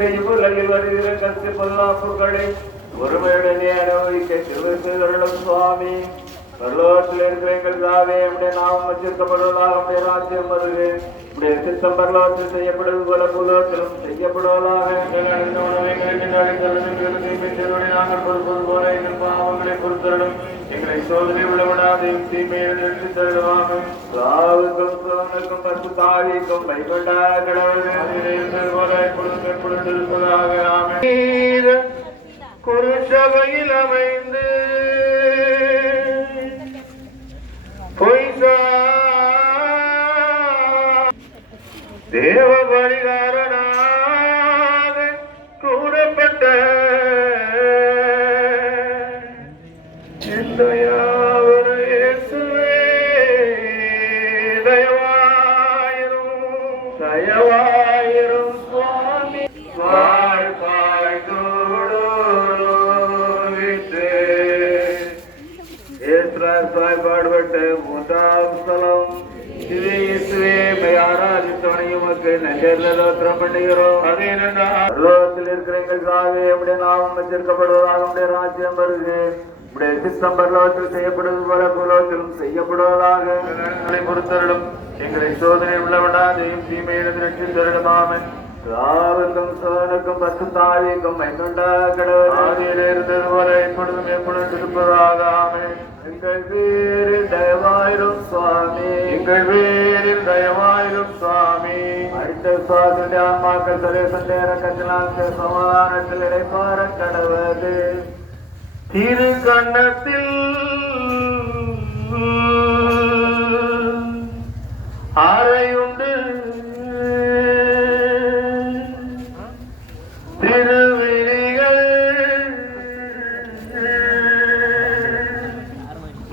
உலகில் வருகிற கஷ்ட பொல்லாப்புகளை ஒருமையுடனே அனுபவிக்க திருவருளும் சுவாமி. பரலோகத்தில் இருக்கிற எங்கள் தாவே, உடைய நாமம் வச்சிருக்கப்படுவதாக உடைய ராஜ்யம் வருது. உடைய சித்தம் பரலோகத்தில் செய்யப்படுவது போல பூலோகத்திலும் செய்யப்படுவதாக. நாங்கள் பொறுப்பது போல எங்கள் பாவங்களை பொறுத்தரணும். எங்களை சோதனை விடவிடாதையும் தீமையில் எடுத்து தருவாங்க. சாவுக்கும் சோனுக்கும் பத்து தாவிக்கும் கைகொண்டா கடவுள் போல எப்பொழுது இருப்பதாக. குருசபையில் அமைந்து தேவ பரிகாரனாக கூறப்பட்ட தயவாயிரும் சுவாமி. பாடுபட்டு மூன்றாம் ஸ்தலம் ஆராதித்தவனையும் நன்றோத்திரம் பண்ணுகிறோம். அதேனத்தில் இருக்கிற எங்களுக்காக எப்படி நாமம் வச்சிருக்கப்படுவதாக உடைய ராஜ்யம் வருது. உடைய சித்தம் பரலோகத்தில் செய்யப்படுவது போல பூலோகத்திலும் செய்யப்படுவதாக. எங்களை பொறுத்தருளும். எங்களை சோதனை உள்ளவனாதையும் தீமையிலிருந்து ரட்சித்தருளுமாமே. ராவுக்கும் சோனுக்கும் பசு தாவிக்கும் மைந்தொண்டா கடவுள் ஆதியில இருந்தது போல எப்பொழுதும் எப்பொழுதும் இருப்பதாக. எங்கள் பேரில் தயவாயிரும் சுவாமி. எங்கள் பேரில் தயவாயிரும் சுவாமி. அடுத்த சுவாசனுடைய ஆன்மாக்கள் சலேசன் நேரக்கத்தினால் சமாதானத்தில் இடைப்பார கடவுது. திரு கண்ணத்தில் ஆரையுண்டு திருவிழிகள்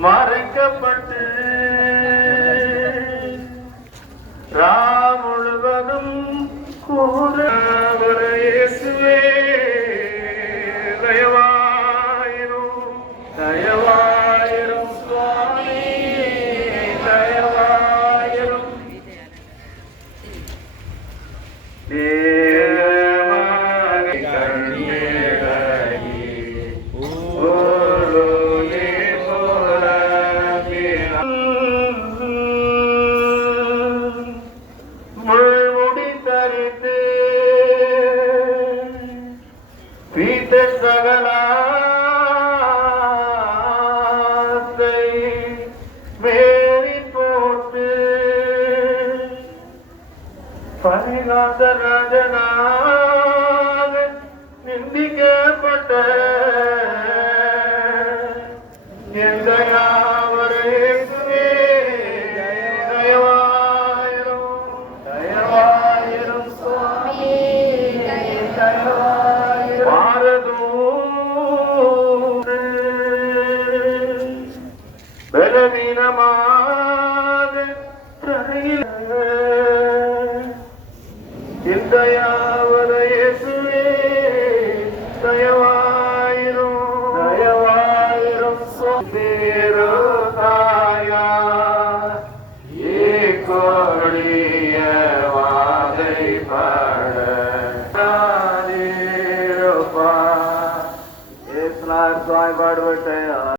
மறைக்கப்பட்டு முழுவதும் கூறவர் இயேசுவே தயவாயிரும் தயவாயிரும் சுவாமி தயவாயிரும். பரிகாசராஜனாக நிந்திக்கப்பட்ட எந்த யாவரேசுவே தயவாயிரும் தயவாயிரும் சுவாமி தயவாயிரும். பாரதூர் பலவீனமாக தரையில்